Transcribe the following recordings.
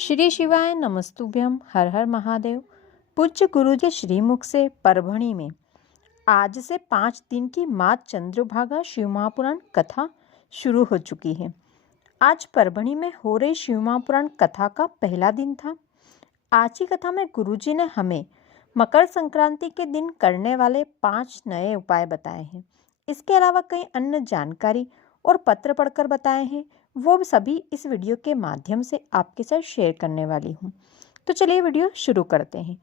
श्री शिवाय नमस्तुभ्यम। हर हर महादेव। पूज्य गुरुजी श्रीमुख से परभणी में आज से 5 दिन की माँ चंद्रभागा शिव महापुराण कथा शुरू हो चुकी है। आज परभणी में हो रही शिव महापुराण कथा का पहला दिन था। आज की कथा में गुरुजी ने हमें मकर संक्रांति के दिन करने वाले 5 नए उपाय बताए हैं। इसके अलावा कई अन्य जानकारी और पत्र पढ़कर बताए हैं, वो सभी इस वीडियो के माध्यम से आपके साथ शेयर करने वाली हूँ। तो चलिए वीडियो शुरू करते हैं।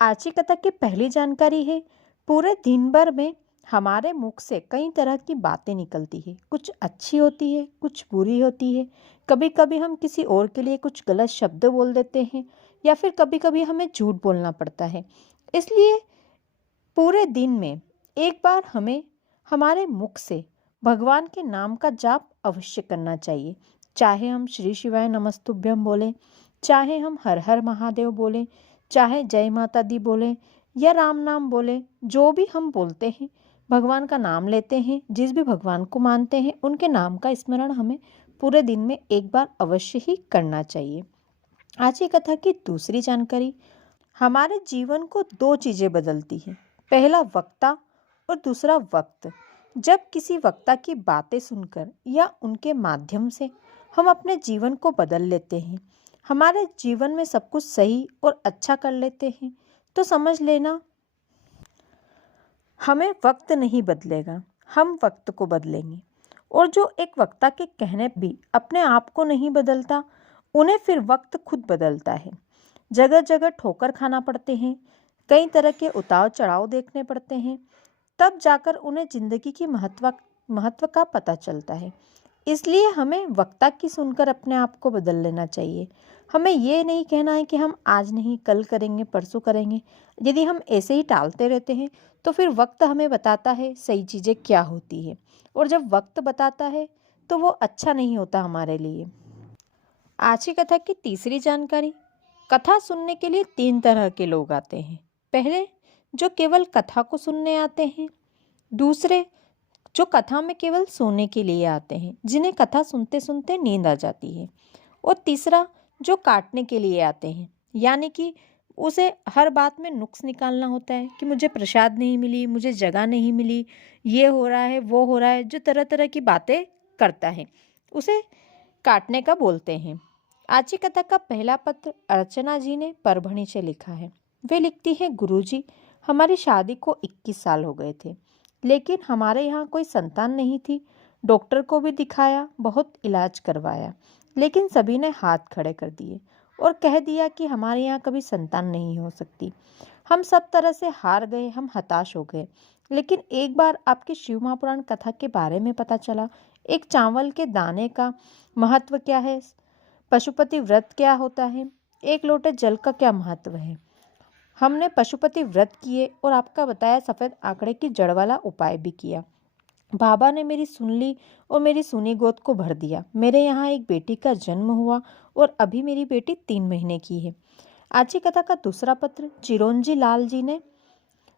आज की कथा की पहली जानकारी है, पूरे दिन भर में हमारे मुख से कई तरह की बातें निकलती है। कुछ अच्छी होती है, कुछ बुरी होती है। कभी कभी हम किसी और के लिए कुछ गलत शब्द बोल देते हैं या फिर कभी कभी हमें झूठ बोलना पड़ता है। इसलिए पूरे दिन में एक बार हमें हमारे मुख से भगवान के नाम का जाप अवश्य करना चाहिए। चाहे हम श्री शिवाय नमस्तुभ्यम बोलें, चाहे हम हर हर महादेव बोलें, चाहे जय माता दी बोलें या राम नाम बोलें, जो भी हम बोलते हैं, भगवान का नाम लेते हैं, जिस भी भगवान को मानते हैं उनके नाम का स्मरण हमें पूरे दिन में एक बार अवश्य ही करना चाहिए। आज की कथा की दूसरी जानकारी, हमारे जीवन को 2 चीज़ें बदलती हैं। पहला वक्ता और दूसरा वक्त। जब किसी वक्ता की बातें सुनकर या उनके माध्यम से हम अपने जीवन को बदल लेते हैं, हमारे जीवन में सब कुछ सही और अच्छा कर लेते हैं, तो समझ लेना हमें वक्त नहीं बदलेगा, हम वक्त को बदलेंगे। और जो एक वक्ता के कहने भी अपने आप को नहीं बदलता, उन्हें फिर वक्त खुद बदलता है। जगह जगह ठोकर खाना पड़ते हैं, कई तरह के उतार चढ़ाव देखने पड़ते हैं, तब जाकर उन्हें जिंदगी की महत्व का पता चलता है। इसलिए हमें वक्ता की सुनकर अपने आप को बदल लेना चाहिए। हमें ये नहीं कहना है कि हम आज नहीं, कल करेंगे, परसों करेंगे। यदि हम ऐसे ही टालते रहते हैं तो फिर वक्त हमें बताता है सही चीज़ें क्या होती है, और जब वक्त बताता है तो वो अच्छा नहीं होता हमारे लिए। आज की कथा की तीसरी जानकारी, कथा सुनने के लिए 3 तरह के लोग आते हैं। पहले जो केवल कथा को सुनने आते हैं, दूसरे जो कथा में केवल सोने के लिए आते हैं, जिन्हें कथा सुनते सुनते नींद आ जाती है, और तीसरा जो काटने के लिए आते हैं, यानी कि उसे हर बात में नुक्स निकालना होता है कि मुझे प्रसाद नहीं मिली, मुझे जगह नहीं मिली, ये हो रहा है, वो हो रहा है, जो तरह तरह की बातें करता है, उसे काटने का बोलते हैं। आज की कथा का पहला पत्र अर्चना जी ने परभणी से लिखा है। वे लिखती हैं, गुरुजी, हमारी शादी को 21 साल हो गए थे, लेकिन हमारे यहाँ कोई संतान नहीं थी। डॉक्टर को भी दिखाया, बहुत इलाज करवाया, लेकिन सभी ने हाथ खड़े कर दिए और कह दिया कि हमारे यहाँ कभी संतान नहीं हो सकती। हम सब तरह से हार गए, हम हताश हो गए। लेकिन एक बार आपकी शिव महापुराण कथा के बारे में पता चला। एक चावल के दाने का महत्व क्या है, पशुपति व्रत क्या होता है, एक लोटे जल का क्या महत्व है। हमने पशुपति व्रत किए और आपका बताया सफ़ेद आंकड़े की जड़ वाला उपाय भी किया। बाबा ने मेरी सुन ली और मेरी सुनी गोद को भर दिया। मेरे यहाँ एक बेटी का जन्म हुआ और अभी मेरी बेटी 3 महीने की है। आज की कथा का दूसरा पत्र चिरोंजी लाल जी ने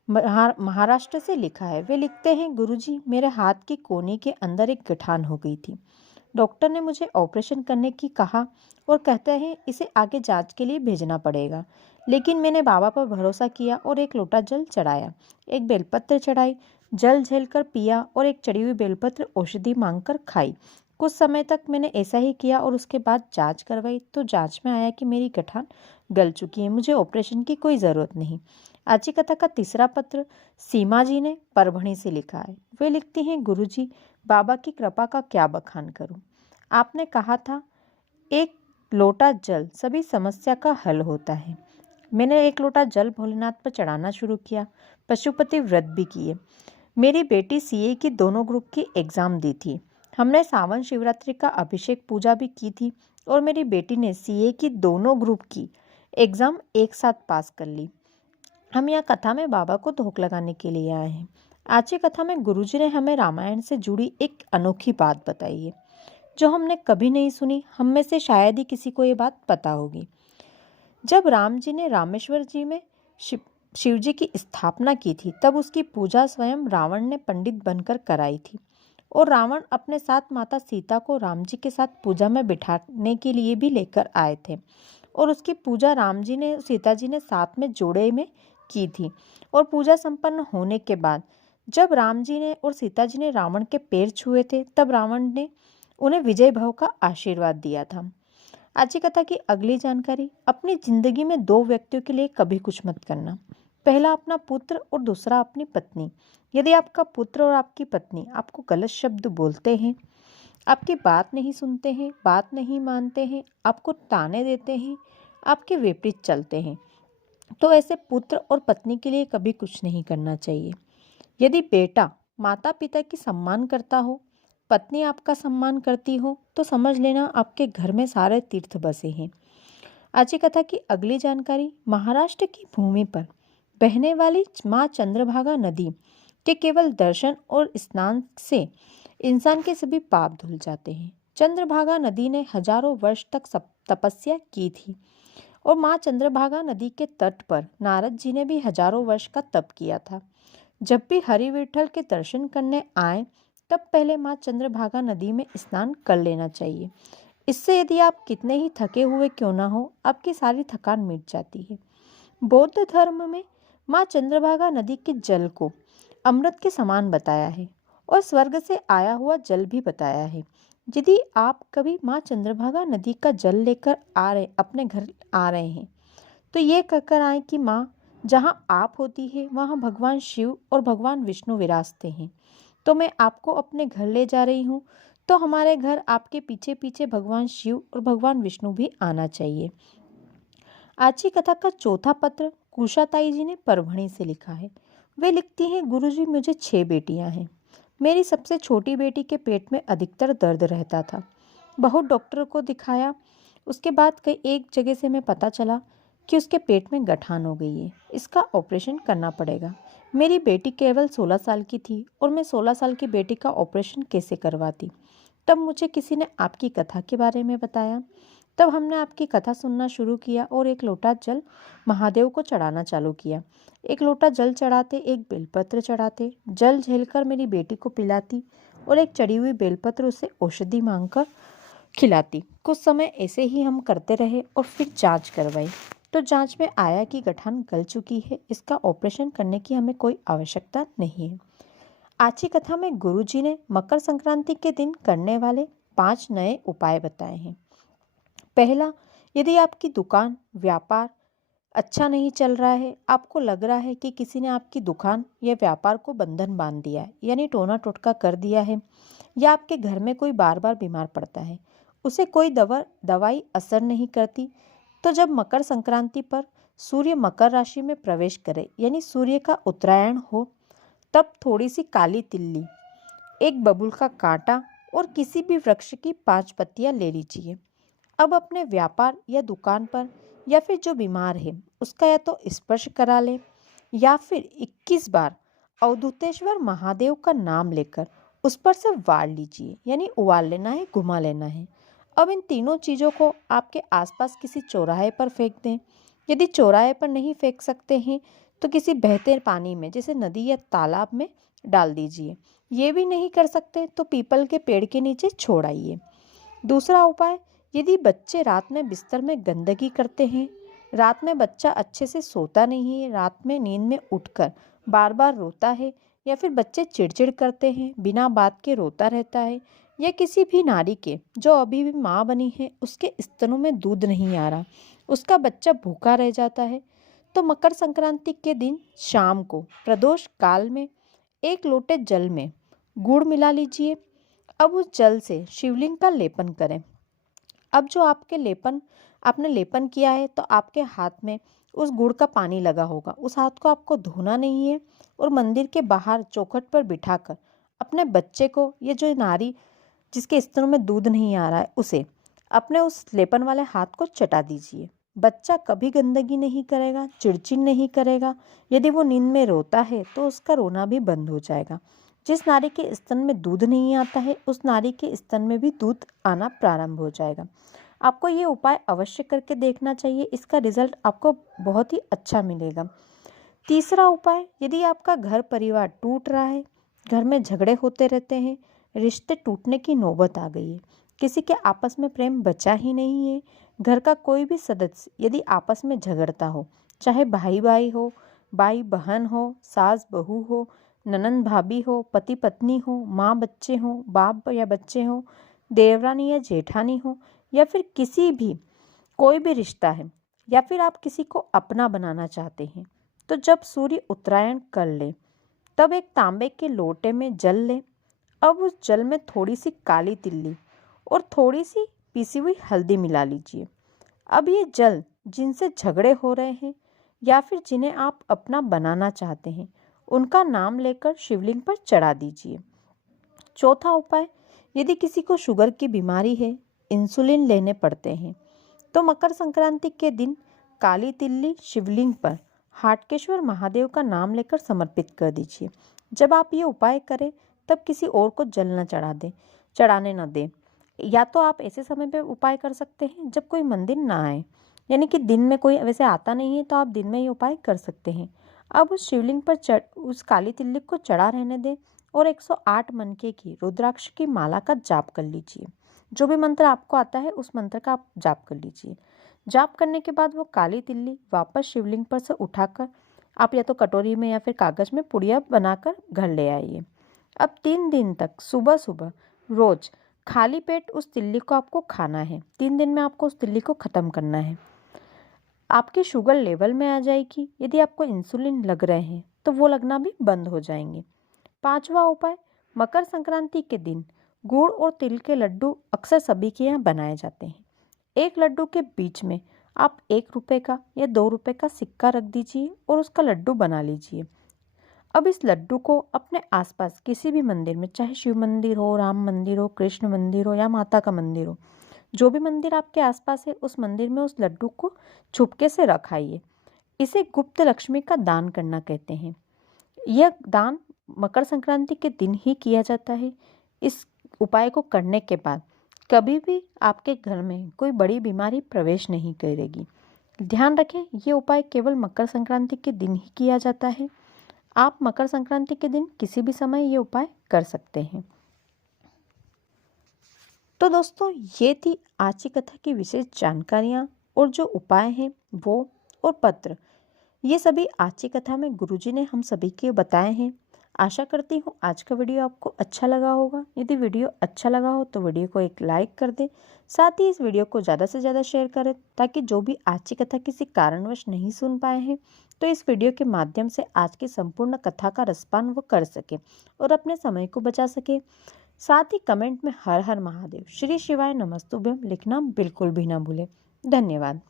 महाराष्ट्र से लिखा है। वे लिखते हैं, गुरुजी, मेरे हाथ की कोहनी के अंदर एक गठान हो गई थी। डॉक्टर ने मुझे ऑपरेशन करने की कहा और कहते हैं इसे आगे जांच के लिए भेजना पड़ेगा। लेकिन मैंने बाबा पर भरोसा किया और एक लोटा जल चढ़ाया, एक बेलपत्र चढ़ाई, जल झेल कर पिया और एक चढ़ी हुई बेलपत्र औषधि मांगकर खाई। कुछ समय तक मैंने ऐसा ही किया और उसके बाद जांच करवाई तो जांच में आया कि मेरी गठान गल चुकी है, मुझे ऑपरेशन की कोई ज़रूरत नहीं। आज की कथा का तीसरा पत्र सीमा जी ने परभणी से लिखा है। वे लिखती हैं, गुरुजी, बाबा की कृपा का क्या बखान करूं। आपने कहा था एक लोटा जल सभी समस्या का हल होता है। मैंने एक लोटा जल भोलेनाथ पर चढ़ाना शुरू किया, पशुपति व्रत भी किए। मेरी बेटी सीए की दोनों ग्रुप की एग्ज़ाम दी थी। हमने सावन शिवरात्रि का अभिषेक पूजा भी की थी और मेरी बेटी ने सीए की दोनों ग्रुप की एग्ज़ाम एक साथ पास कर ली। हम यहाँ कथा में बाबा को धोख लगाने के लिए आए हैं। आज की कथा में गुरुजी ने हमें रामायण से जुड़ी एक अनोखी बात बताई है, जो हमने कभी नहीं सुनी। हम में से शायद ही किसी को ये बात पता होगी। जब राम जी ने रामेश्वर जी में शिव जी की स्थापना की थी, तब उसकी पूजा स्वयं रावण ने पंडित बनकर कराई थी, और रावण अपने साथ माता सीता को राम जी के साथ पूजा में बिठाने के लिए भी लेकर आए थे। और उसकी पूजा राम जी ने सीता जी ने साथ में जोड़े में की थी। और पूजा संपन्न होने के बाद जब राम जी ने और सीता जी ने रावण के पैर छुए थे, तब रावण ने उन्हें विजय भाव का आशीर्वाद दिया था। आज की कथा की अगली जानकारी, अपनी जिंदगी में दो व्यक्तियों के लिए कभी कुछ मत करना। पहला अपना पुत्र और दूसरा अपनी पत्नी। यदि आपका पुत्र और आपकी पत्नी आपको गलत शब्द बोलते हैं, आपकी बात नहीं सुनते हैं, बात नहीं मानते हैं, आपको ताने देते हैं, आपके विपरीत चलते हैं, तो ऐसे पुत्र और पत्नी के लिए कभी कुछ नहीं करना चाहिए। यदि बेटा माता पिता की सम्मान करता हो, पत्नी आपका सम्मान करती हो, तो समझ लेना आपके घर में सारे तीर्थ बसे हैं। आज की कथा की अगली जानकारी, महाराष्ट्र की भूमि पर बहने वाली माँ चंद्रभागा नदी के केवल दर्शन और स्नान से इंसान के सभी पाप धुल जाते हैं। चंद्रभागा नदी ने हजारों वर्ष तक तपस्या की थी और माँ चंद्रभागा नदी के तट पर नारद जी ने भी हजारों वर्ष का तप किया था। जब भी हरि विठल के दर्शन करने आए, तब पहले माँ चंद्रभागा नदी में स्नान कर लेना चाहिए। इससे यदि आप कितने ही थके हुए क्यों ना हो, आपकी सारी थकान मिट जाती है। बौद्ध धर्म में माँ चंद्रभागा नदी के जल को अमृत के समान बताया है और स्वर्ग से आया हुआ जल भी बताया है। यदि आप कभी माँ चंद्रभागा नदी का जल लेकर अपने घर आ रहे हैं, तो ये कहकर आए कि माँ, जहाँ आप होती है वहाँ भगवान शिव और भगवान विष्णु विराजते हैं, तो मैं आपको अपने घर ले जा रही हूँ। तो हमारे घर आपके पीछे पीछे भगवान शिव और भगवान विष्णु भी आना चाहिए। आज की कथा का चौथा पत्र कुशाताई जी ने परभणी से लिखा है। वे लिखती हैं, गुरुजी, मुझे 6 बेटियां हैं। मेरी सबसे छोटी बेटी के पेट में अधिकतर दर्द रहता था। बहुत डॉक्टर को दिखाया, उसके बाद कई एक जगह से मैं पता चला कि उसके पेट में गठान हो गई है, इसका ऑपरेशन करना पड़ेगा। मेरी बेटी केवल 16 साल की थी और मैं 16 साल की बेटी का ऑपरेशन कैसे करवाती। तब मुझे किसी ने आपकी कथा के बारे में बताया। तब हमने आपकी कथा सुनना शुरू किया और एक लोटा जल महादेव को चढ़ाना चालू किया। एक लोटा जल चढ़ाते, एक बेलपत्र चढ़ाते, जल झेलकर मेरी बेटी को पिलाती और एक चढ़ी हुई बेलपत्र उसे औषधि मांगकर खिलाती। कुछ समय ऐसे ही हम करते रहे और फिर जांच करवाई, तो जांच में आया कि गठान गल चुकी है, इसका ऑपरेशन करने की हमें कोई आवश्यकता नहीं है। आज की कथा में गुरुजी ने मकर संक्रांति के दिन करने वाले 5 नए उपाय बताए हैं। पहला, यदि आपकी दुकान व्यापार अच्छा नहीं चल रहा है, आपको लग रहा है कि किसी ने आपकी दुकान या व्यापार को बंधन बांध दिया है, यानी टोना टोटका कर दिया है, या आपके घर में कोई बार बार बीमार पड़ता है, उसे कोई दवाई असर नहीं करती, तो जब मकर संक्रांति पर सूर्य मकर राशि में प्रवेश करे, यानी सूर्य का उत्तरायण हो, तब थोड़ी सी काली तिल्ली, एक बबूल का कांटा और किसी भी वृक्ष की 5 पत्तियां ले लीजिए। अब अपने व्यापार या दुकान पर या फिर जो बीमार है उसका या तो स्पर्श करा लें या फिर 21 बार अवधूतेश्वर महादेव का नाम लेकर उस पर से वार लीजिए, यानी उबाल लेना है, घुमा लेना है। अब इन तीनों चीज़ों को आपके आसपास किसी चौराहे पर फेंक दें। यदि चौराहे पर नहीं फेंक सकते हैं तो किसी बहते पानी में, जैसे नदी या तालाब में, डाल दीजिए। ये भी नहीं कर सकते तो पीपल के पेड़ के नीचे छोड़ आइए। दूसरा उपाय, यदि बच्चे रात में बिस्तर में गंदगी करते हैं, रात में बच्चा अच्छे से सोता नहीं है, रात में नींद में उठकर बार बार रोता है, या फिर बच्चे चिड़चिड़ करते हैं, बिना बात के रोता रहता है, या किसी भी नारी के जो अभी भी माँ बनी है उसके स्तनों में दूध नहीं आ रहा, उसका बच्चा भूखा रह जाता है, तो मकर संक्रांति के दिन शाम को प्रदोष काल में 1 लोटे जल में गुड़ मिला लीजिए। अब उस जल से शिवलिंग का लेपन करें। अब जो आपने लेपन किया है, तो आपके हाथ में उस गुड़ का पानी लगा होगा, उस हाथ को आपको धोना नहीं है और मंदिर के बाहर चौखट पर बिठाकर अपने बच्चे को, ये जो नारी जिसके स्तनों में दूध नहीं आ रहा है, उसे अपने उस लेपन वाले हाथ को चटा दीजिए। बच्चा कभी गंदगी नहीं करेगा, चिड़चिड़ नहीं करेगा। यदि वो नींद में रोता है तो उसका रोना भी बंद हो जाएगा। जिस नारी के स्तन में दूध नहीं आता है, उस नारी के स्तन में भी दूध आना प्रारंभ हो जाएगा। आपको ये उपाय अवश्य करके देखना चाहिए, इसका रिजल्ट आपको बहुत ही अच्छा मिलेगा। तीसरा उपाय, यदि आपका घर परिवार टूट रहा है, घर में झगड़े होते रहते हैं, रिश्ते टूटने की नौबत आ गई है, किसी के आपस में प्रेम बचा ही नहीं है, घर का कोई भी सदस्य यदि आपस में झगड़ता हो, चाहे भाई भाई हो, भाई बहन हो, सास बहू हो, ननंद भाभी हो, पति पत्नी हो, माँ बच्चे हो, बाप या बच्चे हो, देवरानी या जेठानी हो, या फिर किसी भी कोई भी रिश्ता है, या फिर आप किसी को अपना बनाना चाहते हैं, तो जब सूर्य उत्तरायण कर ले तब एक तांबे के लोटे में जल ले। अब उस जल में थोड़ी सी काली तिल्ली और थोड़ी सी पीसी हुई हल्दी मिला लीजिए। अब ये जल जिनसे झगड़े हो रहे हैं या फिर जिन्हें आप अपना बनाना चाहते हैं, उनका नाम लेकर शिवलिंग पर चढ़ा दीजिए। चौथा उपाय, यदि किसी को शुगर की बीमारी है, इंसुलिन लेने पड़ते हैं, तो मकर संक्रांति के दिन काली तिल्ली शिवलिंग पर हाटकेश्वर महादेव का नाम लेकर समर्पित कर दीजिए। जब आप ये उपाय करें तब किसी और को जल न चढ़ाने न दें। या तो आप ऐसे समय पे उपाय कर सकते हैं जब कोई मंदिर ना आए, यानी कि दिन में कोई वैसे आता नहीं है तो आप दिन में ये उपाय कर सकते हैं। अब उस शिवलिंग पर उस काली तिल्ली को चढ़ा रहने दें और 108 मनके की रुद्राक्ष की माला का जाप कर लीजिए। जो भी मंत्र आपको आता है उस मंत्र का आप जाप कर लीजिए। जाप करने के बाद वो काली तिल्ली वापस शिवलिंग पर से उठाकर आप या तो कटोरी में या फिर कागज में पुड़िया बनाकर घर ले आइए। अब 3 दिन तक सुबह सुबह रोज खाली पेट उस तिल्ली को आपको खाना है। 3 दिन में आपको उस तिल्ली को ख़त्म करना है। आपकी शुगर लेवल में आ जाएगी। यदि आपको इंसुलिन लग रहे हैं तो वो लगना भी बंद हो जाएंगे। 5वां उपाय, मकर संक्रांति के दिन गुड़ और तिल के लड्डू अक्सर सभी के यहाँ बनाए जाते हैं। एक लड्डू के बीच में आप 1 रुपये का या 2 रुपये का सिक्का रख दीजिए और उसका लड्डू बना लीजिए। अब इस लड्डू को अपने आसपास किसी भी मंदिर में, चाहे शिव मंदिर हो, राम मंदिर हो, कृष्ण मंदिर हो या माता का मंदिर हो, जो भी मंदिर आपके आसपास है उस मंदिर में उस लड्डू को छुपके से रखाइए। इसे गुप्त लक्ष्मी का दान करना कहते हैं। यह दान मकर संक्रांति के दिन ही किया जाता है। इस उपाय को करने के बाद कभी भी आपके घर में कोई बड़ी बीमारी प्रवेश नहीं करेगी। ध्यान रखें, ये उपाय केवल मकर संक्रांति के दिन ही किया जाता है। आप मकर संक्रांति के दिन किसी भी समय ये उपाय कर सकते हैं। तो दोस्तों, ये थी आज की कथा की विशेष जानकारियाँ और जो उपाय हैं वो और पत्र, ये सभी आज की कथा में गुरुजी ने हम सभी के बताए हैं। आशा करती हूँ आज का वीडियो आपको अच्छा लगा होगा। यदि वीडियो अच्छा लगा हो तो वीडियो को एक लाइक कर दें, साथ ही इस वीडियो को ज़्यादा से ज़्यादा शेयर करें ताकि जो भी आज की कथा किसी कारणवश नहीं सुन पाए हैं तो इस वीडियो के माध्यम से आज की संपूर्ण कथा का रसपान वो कर सके और अपने समय को बचा सके। साथ ही कमेंट में हर हर महादेव, श्री शिवाय नमस्तुभ्यम लिखना बिल्कुल भी ना भूलें। धन्यवाद।